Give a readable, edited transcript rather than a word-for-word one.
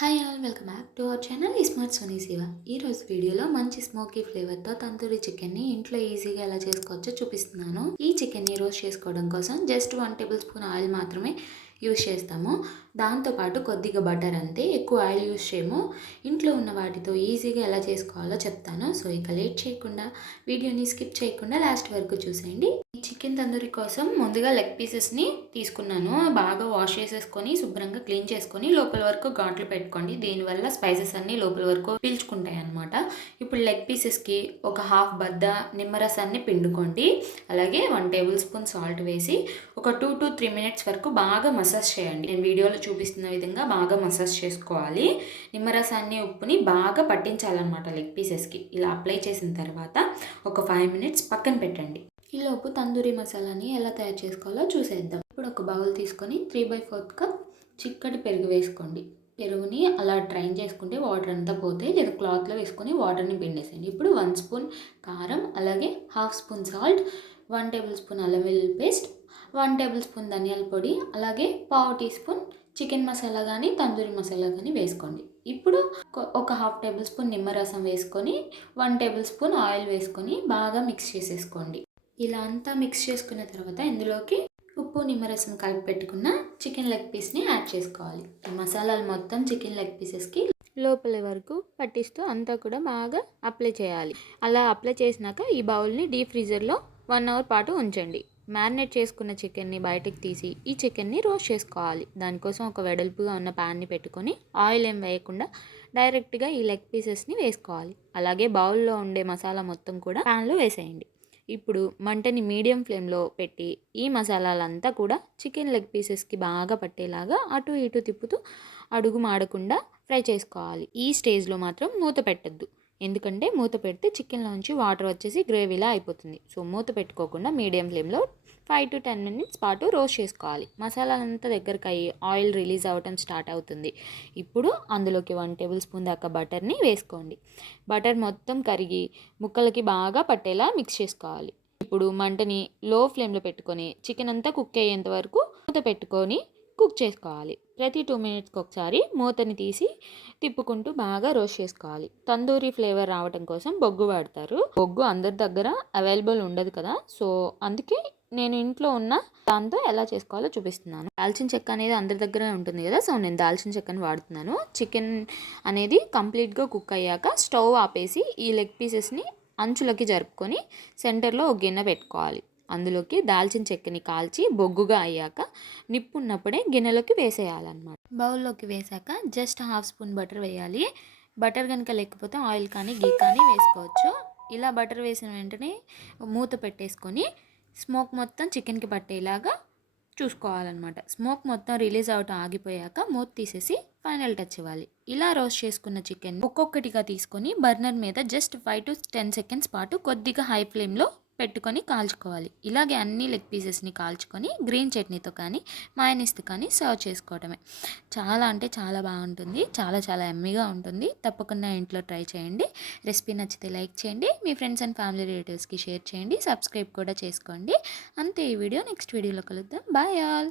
Hi all welcome back to our channel smart Sony Siva. ఈరోజు వీడియోలో మంచి స్మోకీ ఫ్లేవర్తో తందూరి చికెన్ని ఇంట్లో ఈజీగా ఎలా చేసుకోవచ్చో చూపిస్తున్నాను. ఈ చికెన్ని రోస్ట్ చేసుకోవడం కోసం జస్ట్ 1 టేబుల్ స్పూన్ ఆయిల్ మాత్రమే యూస్ చేస్తాము. దాంతోపాటు కొద్దిగా బటర్, అంతే, ఎక్కువ ఆయిల్ యూస్ చేయము. ఇంట్లో ఉన్న వాటితో ఈజీగా ఎలా చేసుకోవాలో చెప్తాను. సో ఇక లేట్ చేయకుండా వీడియోని స్కిప్ చేయకుండా లాస్ట్ వరకు చూసేయండి. ఈ చికెన్ తందూరి కోసం ముందుగా లెగ్ పీసెస్ని తీసుకున్నాను. బాగా వాష్ చేసేసుకొని శుభ్రంగా క్లీన్ చేసుకొని లోపల వరకు ఘాట్లు పెట్టుకోండి. దీనివల్ల స్పైసెస్ అన్నీ లోపల వరకు పీల్చుకుంటాయి అన్నమాట. ఇప్పుడు లెగ్ పీసెస్కి ఒక హాఫ్ బద్ద నిమ్మరసాన్ని పిండుకోండి. అలాగే 1 టేబుల్ స్పూన్ సాల్ట్ వేసి ఒక 2 to 3 మినిట్స్ వరకు బాగా మసాజ్ చేయండి. నేను వీడియోలో చూపిస్తున్న విధంగా బాగా మసాజ్ చేసుకోవాలి. నిమ్మరసాన్ని, ఉప్పుని బాగా పట్టించాలన్నమాట లెగ్ పీసెస్కి. ఇలా అప్లై చేసిన తర్వాత ఒక 5 మినిట్స్ పక్కన పెట్టండి. ఈలోపు తందూరి మసాలాని ఎలా తయారు చేసుకోవాలో చూసేద్దాం. ఇప్పుడు ఒక బౌల్ తీసుకొని 3/4 కప్ చిక్కటి పెరుగు వేసుకోండి. పెరుగుని అలా డ్రైన్ చేసుకుంటే వాటర్ అంతా పోతే, లేదా క్లాత్లో వేసుకొని వాటర్ని పిండేసేయండి. ఇప్పుడు 1 స్పూన్ కారం, అలాగే half spoon salt, 1 table spoon అల్లం వెల్లుల్లి పేస్ట్, 1 టేబుల్ స్పూన్ ధనియాల పొడి, అలాగే పావు టీ స్పూన్ చికెన్ మసాలా కానీ తందూరి మసాలా కానీ వేసుకోండి. ఇప్పుడు ఒక హాఫ్ టేబుల్ స్పూన్ నిమ్మరసం వేసుకొని 1 టేబుల్ స్పూన్ ఆయిల్ వేసుకొని బాగా మిక్స్ చేసేసుకోండి. ఇలా అంతా మిక్స్ చేసుకున్న తర్వాత ఇందులోకి ఉప్పు, నిమ్మరసం కలిపి పెట్టుకున్న చికెన్ లెగ్ పీస్ని యాడ్ చేసుకోవాలి. ఈ మసాలాలు మొత్తం చికెన్ లెగ్ పీసెస్కి లోపల వరకు పట్టిస్తూ అంతా కూడా బాగా అప్లై చేయాలి. అలా అప్లై చేసినాక ఈ బౌల్ని డీప్ ఫ్రీజర్లో 1 అవర్ పాటు ఉంచండి. మ్యారినేట్ చేసుకున్న చికెన్ని బయటకు తీసి ఈ చికెన్ని రోస్ట్ చేసుకోవాలి. దానికోసం ఒక వెడల్పుగా ఉన్న ప్యాన్ని పెట్టుకొని ఆయిల్ ఏం వేయకుండా డైరెక్ట్గా ఈ లెగ్ పీసెస్ని వేసుకోవాలి. అలాగే బౌల్లో ఉండే మసాలా మొత్తం కూడా ప్యాన్లో వేసేయండి. ఇప్పుడు మంటని మీడియం ఫ్లేమ్లో పెట్టి ఈ మసాలాలంతా కూడా చికెన్ లెగ్ పీసెస్కి బాగా పట్టేలాగా అటు ఇటు తిప్పుతూ అడుగు మాడకుండా ఫ్రై చేసుకోవాలి. ఈ స్టేజ్లో మాత్రం మూత పెట్టద్దు, ఎందుకంటే మూత పెడితే చికెన్లోంచి వాటర్ వచ్చేసి గ్రేవీలా అయిపోతుంది. సో మూత పెట్టుకోకుండా మీడియం ఫ్లేమ్లో 5 to 10 మినిట్స్ పాటు రోస్ట్ చేసుకోవాలి. మసాలాలంతా దగ్గరకు అయ్యి ఆయిల్ రిలీజ్ అవ్వటం స్టార్ట్ అవుతుంది. ఇప్పుడు అందులోకి 1 టేబుల్ స్పూన్ దాకా బటర్ని వేసుకోండి. బటర్ మొత్తం కరిగి ముక్కలకి బాగా పట్టేలా మిక్స్ చేసుకోవాలి. ఇప్పుడు మంటని లో ఫ్లేమ్లో పెట్టుకొని చికెన్ అంతా కుక్ అయ్యేంత వరకు మూత పెట్టుకొని కుక్ చేసుకోవాలి. ప్రతి 2 మినిట్స్కి ఒకసారి మూతని తీసి తిప్పుకుంటూ బాగా రోస్ట్ చేసుకోవాలి. తందూరి ఫ్లేవర్ రావడం కోసం బొగ్గు వాడతారు. బొగ్గు అందరి దగ్గర అవైలబుల్ ఉండదు కదా, సో అందుకే నేను ఇంట్లో ఉన్న దాంతో ఎలా చేసుకోవాలో చూపిస్తున్నాను. దాల్చిన చెక్క అనేది అందరి దగ్గర ఉంటుంది కదా, సో నేను దాల్చిన చెక్కని వాడుతున్నాను. చికెన్ అనేది కంప్లీట్గా కుక్ అయ్యాక స్టవ్ ఆపేసి ఈ లెగ్ పీసెస్ని అంచులకి జరుపుకొని సెంటర్లో ఒక గిన్నె పెట్టుకోవాలి. అందులోకి దాల్చిన చెక్కని కాల్చి బొగ్గుగా అయ్యాక నిప్పు ఉన్నప్పుడే గిన్నెలోకి వేసేయాలన్నమాట. బౌల్లోకి వేసాక జస్ట్ హాఫ్ స్పూన్ బటర్ వేయాలి. బటర్ కనుక లేకపోతే ఆయిల్ కానీ గీ కానీ వేసుకోవచ్చు. ఇలా బటర్ వేసిన వెంటనే మూత పెట్టేసుకొని స్మోక్ మొత్తం చికెన్కి పట్టేలాగా చూసుకోవాలన్నమాట. స్మోక్ మొత్తం రిలీజ్ అవటం ఆగిపోయాక మూత తీసేసి ఫైనల్ టచ్ ఇవ్వాలి. ఇలా రోస్ట్ చేసుకున్న చికెన్ ఒక్కొక్కటిగా తీసుకొని బర్నర్ మీద జస్ట్ 5 to 10 సెకండ్స్ పాటు కొద్దిగా హై ఫ్లేమ్లో పెట్టుకొని కాల్చుకోవాలి. ఇలాగే అన్ని లెగ్ పీసెస్ని కాల్చుకొని గ్రీన్ చట్నీతో కానీ మయోనీస్తో కానీ సర్వ్ చేసుకోవడమే. చాలా అంటే చాలా బాగుంటుంది. చాలా చాలా ఎమ్మీగా ఉంటుంది. తప్పకుండా ఇంట్లో ట్రై చేయండి. రెసిపీ నచ్చితే లైక్ చేయండి. మీ ఫ్రెండ్స్ అండ్ ఫ్యామిలీ రిలేటివ్స్కి షేర్ చేయండి. సబ్స్క్రైబ్ కూడా చేసుకోండి. అంతే, ఈ వీడియో నెక్స్ట్ వీడియోలో కలుద్దాం. Bye all.